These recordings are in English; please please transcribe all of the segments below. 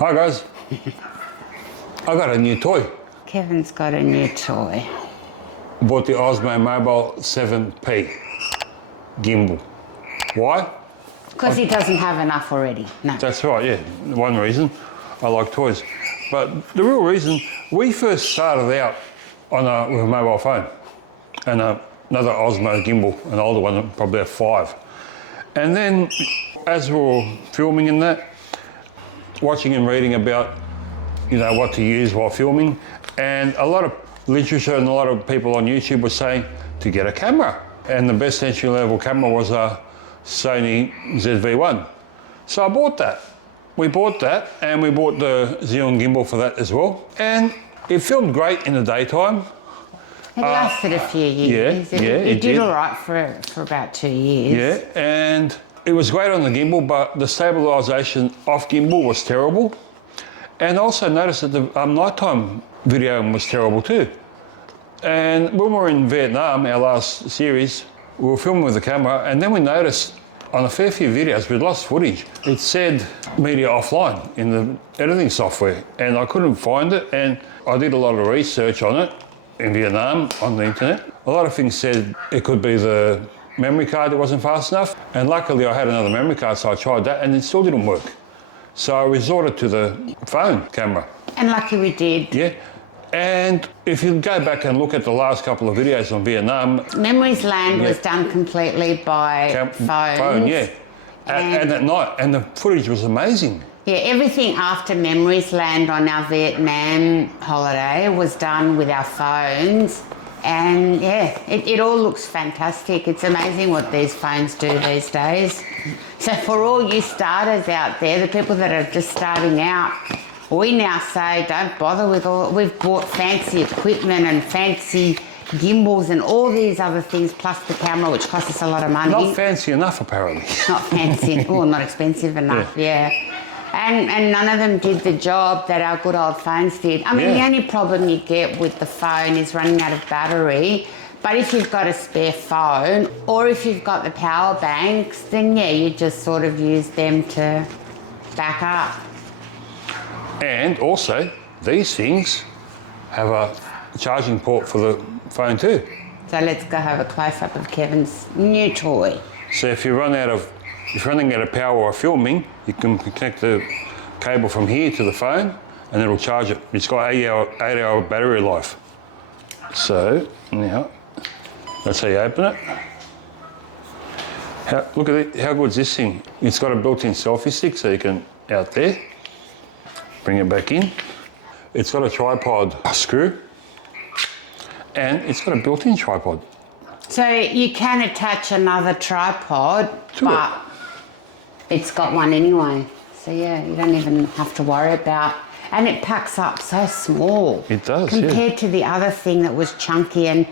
Hi guys, I got a new toy. Kevin's got a new toy. Bought the Osmo Mobile 7P gimbal. Why? Because he doesn't have enough already. No. That's right, yeah. One reason, I like toys. But the real reason, we first started out with a mobile phone and another Osmo gimbal, an older one, probably a 5. And then as we were filming in that, watching and reading about, what to use while filming, and a lot of literature and a lot of people on YouTube were saying to get a camera. And the best entry level camera was a Sony ZV-1. So I bought that. We bought that, and we bought the Xeon gimbal for that as well. And it filmed great in the daytime. It lasted a few years. It did all right for about 2 years. Yeah, and it was great on the gimbal, but the stabilisation off gimbal was terrible. And also noticed that the nighttime videoing was terrible too. And when we were in Vietnam, our last series, we were filming with the camera, and then we noticed on a fair few videos we'd lost footage. It said media offline in the editing software, and I couldn't find it, and I did a lot of research on it in Vietnam on the internet. A lot of things said it could be the memory card that wasn't fast enough, and luckily I had another memory card, so I tried that and it still didn't work. So I resorted to the phone camera. And lucky we did. Yeah. And if you go back and look at the last couple of videos on Vietnam... Memories Land was done completely by phone, yeah. And at night, and the footage was amazing. Yeah, everything after Memories Land on our Vietnam holiday was done with our phones. And yeah, it all looks fantastic. It's amazing what these phones do these days. So for all you starters out there, the people that are just starting out, we now say don't bother with all, we've bought fancy equipment and fancy gimbals and all these other things, plus the camera, which costs us a lot of money. Not fancy enough, apparently. Not fancy, well, not expensive enough, yeah. And none of them did the job that our good old phones did. I mean, the only problem you get with the phone is running out of battery. But if you've got a spare phone, or if you've got the power banks, then yeah, you just sort of use them to back up. And also, these things have a charging port for the phone too. So let's go have a close-up of Kevin's new toy. So if you're running out of power while filming, you can connect the cable from here to the phone and it'll charge it. It's got 8-hour battery life. So now, that's how you open it. Look at it, how good is this thing? It's got a built-in selfie stick, so you can, out there, bring it back in. It's got a tripod screw, and it's got a built-in tripod. So you can attach another tripod, but it's got one anyway. So yeah, you don't even have to worry about. And it packs up so small. It does, compared to the other thing that was chunky. And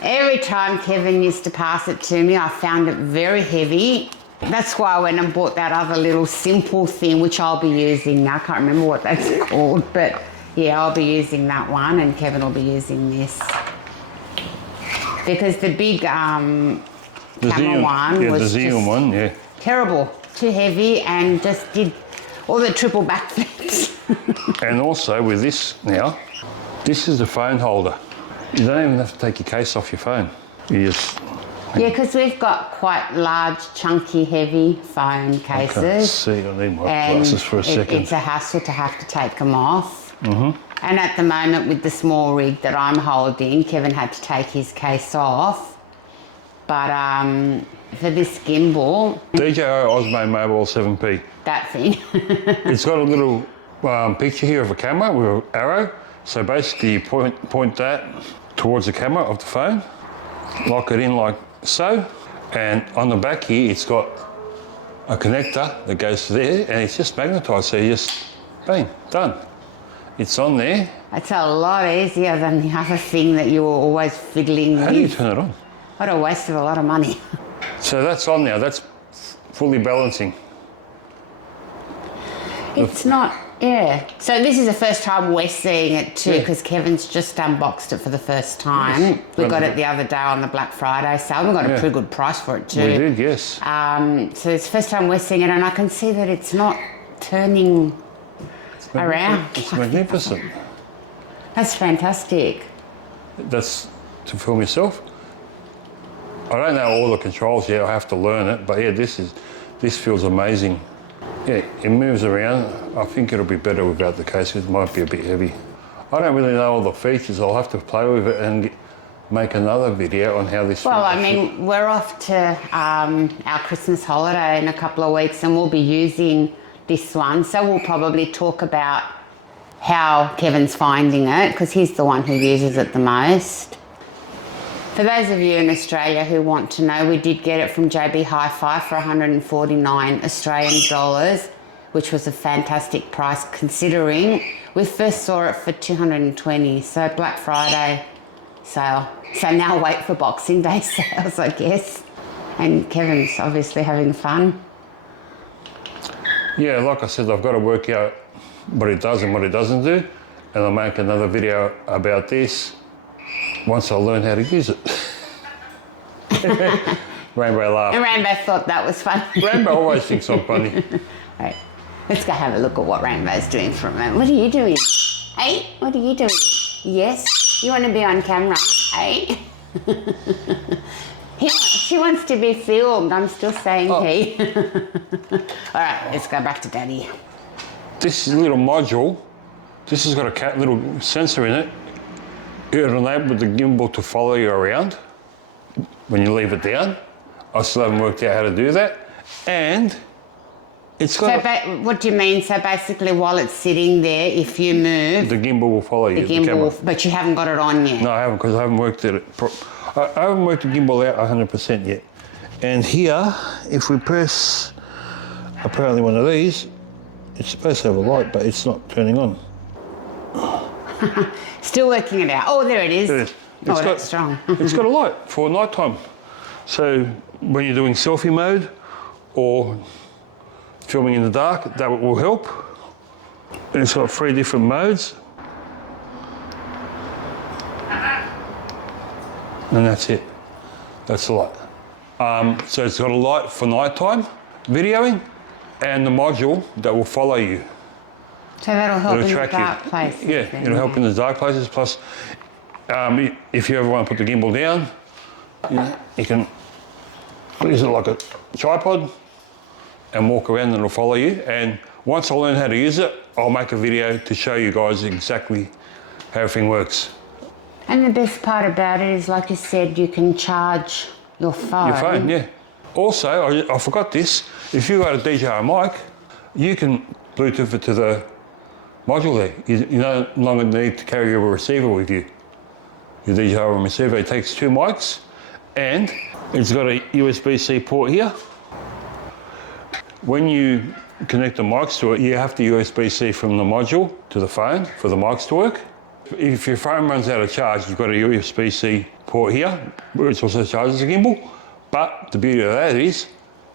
every time Kevin used to pass it to me, I found it very heavy. That's why I went and bought that other little simple thing, which I'll be using now. I can't remember what that's called, but yeah, I'll be using that one, and Kevin will be using this. Because the big camera one was the Xeon one, yeah. Terrible, too heavy, and just did all the triple backflips. And also with this now, this is the phone holder. You don't even have to take your case off your phone. You just... Yeah, because we've got quite large, chunky, heavy phone cases. I can't see, I need my glasses for a second. It's a hassle to have to take them off. And at the moment with the small rig that I'm holding, Kevin had to take his case off. But for this gimbal... DJI Osmo Mobile 7P. That thing. It's got a little picture here of a camera with an arrow. So basically you point that towards the camera of the phone, lock it in like so, and on the back here it's got a connector that goes to there, and it's just magnetised, so you just, bang, done. It's on there. It's a lot easier than the other thing that you were always fiddling with. How do you turn it on? What a waste of a lot of money. So that's on now, that's fully balancing. It's not, yeah. So this is the first time we're seeing it too, because Kevin's just unboxed it for the first time. Yes. We got it the other day on the Black Friday sale. We got a pretty good price for it too. We did, yes. So it's the first time we're seeing it, and I can see that it's not turning around. It's magnificent. That's fantastic. That's to film yourself. I don't know all the controls yet, I have to learn it, but yeah, this feels amazing. Yeah, it moves around. I think it'll be better without the case, it might be a bit heavy. I don't really know all the features, I'll have to play with it and make another video on how this Well, feels. I mean, we're off to our Christmas holiday in a couple of weeks and we'll be using this one, so we'll probably talk about how Kevin's finding it, because he's the one who uses it the most. For those of you in Australia who want to know, we did get it from JB Hi-Fi for 149 Australian dollars, which was a fantastic price considering we first saw it for 220, so Black Friday sale. So now wait for Boxing Day sales, I guess. And Kevin's obviously having fun. Yeah, like I said, I've got to work out what it does and what it doesn't do, and I'll make another video about this once I learn how to use it. Rainbow laughed. And Rainbow thought that was fun. Rainbow always thinks I'm funny. Right, let's go have a look at what Rainbow's doing for a moment. What are you doing? Hey, what are you doing? Yes, you want to be on camera, hey? She wants to be filmed. I'm still saying he. All right, let's go back to Daddy. This little module, this has got a little sensor in it. It'll enable the gimbal to follow you around when you leave it down. I still haven't worked out how to do that. And it's got... What do you mean? So basically while it's sitting there, if you move... The gimbal will follow you. The gimbal, but you haven't got it on yet. No, I haven't, because I haven't worked it. I haven't worked the gimbal out 100% yet. And here, if we press apparently one of these, it's supposed to have a light, but it's not turning on. Still working it out. Oh, there it is. There it is. That's strong. It's got a light for nighttime. So when you're doing selfie mode or filming in the dark, that will help. And it's got 3 different modes. And that's it. That's the light. So it's got a light for nighttime videoing and the module that will follow you. So that'll help It'll in the track dark you. places. Yeah, then, it'll help in the dark places. Plus, if you ever want to put the gimbal down, you can use it like a tripod and walk around and it'll follow you. And once I learn how to use it, I'll make a video to show you guys exactly how everything works. And the best part about it is, like you said, you can charge your phone. Your phone, yeah. Also, I forgot this, if you got a DJI mic, you can Bluetooth it to the module there. You no longer need to carry your receiver with you. Your DJI receiver, it takes 2 mics and it's got a USB-C port here. When you connect the mics to it, you have to USB-C from the module to the phone for the mics to work. If your phone runs out of charge, you've got a USB-C port here, which also charges the gimbal. But the beauty of that is,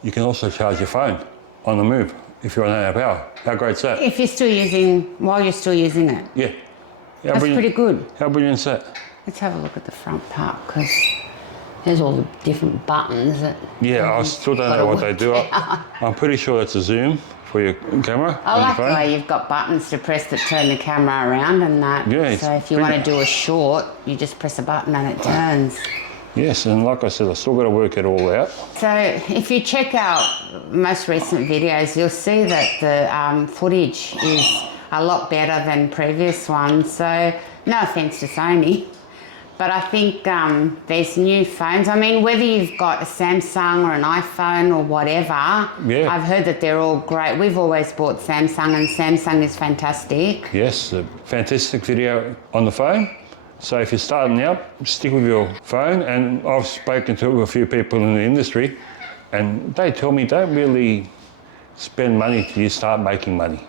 you can also charge your phone on the move if you're on out of power. How great's that? If you're still using, while you're still using it. Yeah. That's pretty good. How brilliant is that? Let's have a look at the front part, because there's all the different buttons that... Yeah, I still don't know what they do. I'm pretty sure that's a zoom for your camera. I like the way you've got buttons to press that turn the camera around and that. Yeah, so if you want to do a short, you just press a button and it turns. Yes, and like I said, I've still got to work it all out. So if you check out most recent videos, you'll see that the footage is a lot better than previous ones. So no offence to Sony, but I think there's new phones. I mean, whether you've got a Samsung or an iPhone or whatever, yeah. I've heard that they're all great. We've always bought Samsung and Samsung is fantastic. Yes, a fantastic video on the phone. So if you're starting out, stick with your phone. And I've spoken to a few people in the industry and they tell me don't really spend money till you start making money.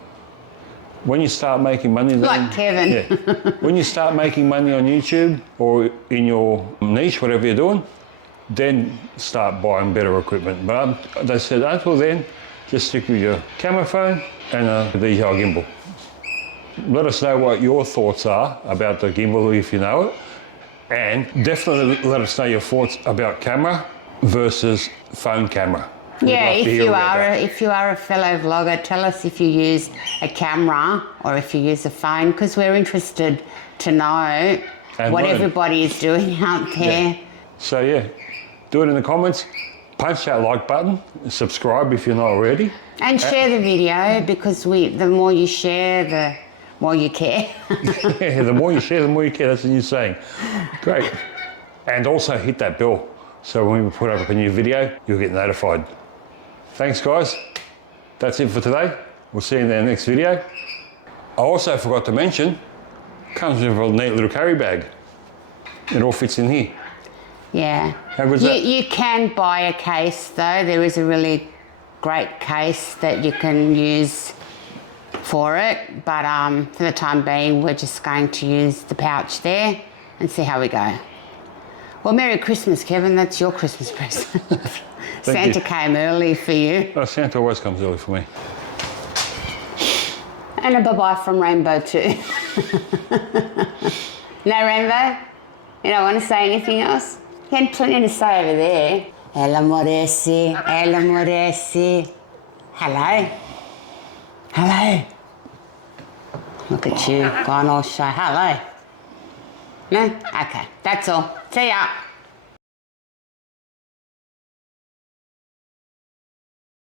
When you start making money... Like Kevin. Yeah. When you start making money on YouTube or in your niche, whatever you're doing, then start buying better equipment. But they said until then, just stick with your camera phone and a DJI gimbal. Let us know what your thoughts are about the gimbal if you know it. And definitely let us know your thoughts about camera versus phone camera. We'd Yeah, love to hear about that. if you are a fellow vlogger, tell us if you use a camera or if you use a phone, because we're interested to know And what learn. everybody is doing out there. Yeah. So yeah, do it in the comments. Punch that like button. Subscribe if you're not already. And share the video, because the more you share, the more you care. Yeah, the more you share, the more you care. That's a new saying. Great. And also hit that bell, so when we put up a new video, you'll get notified. Thanks, guys. That's it for today. We'll see you in the next video. I also forgot to mention, comes with a neat little carry bag. It all fits in here. Yeah. How good's that? You can buy a case though. There is a really great case that you can use for it. But for the time being, we're just going to use the pouch there and see how we go. Well, Merry Christmas, Kevin. That's your Christmas present. Santa came early for you. Oh, Santa always comes early for me. And a bye-bye from Rainbow too. No, Rainbow? You don't want to say anything else? You had plenty to say over there. El amoresi, el amoresi. Hello. Hello. Look at you, gone all shy. Hello. No? Okay, that's all. See ya.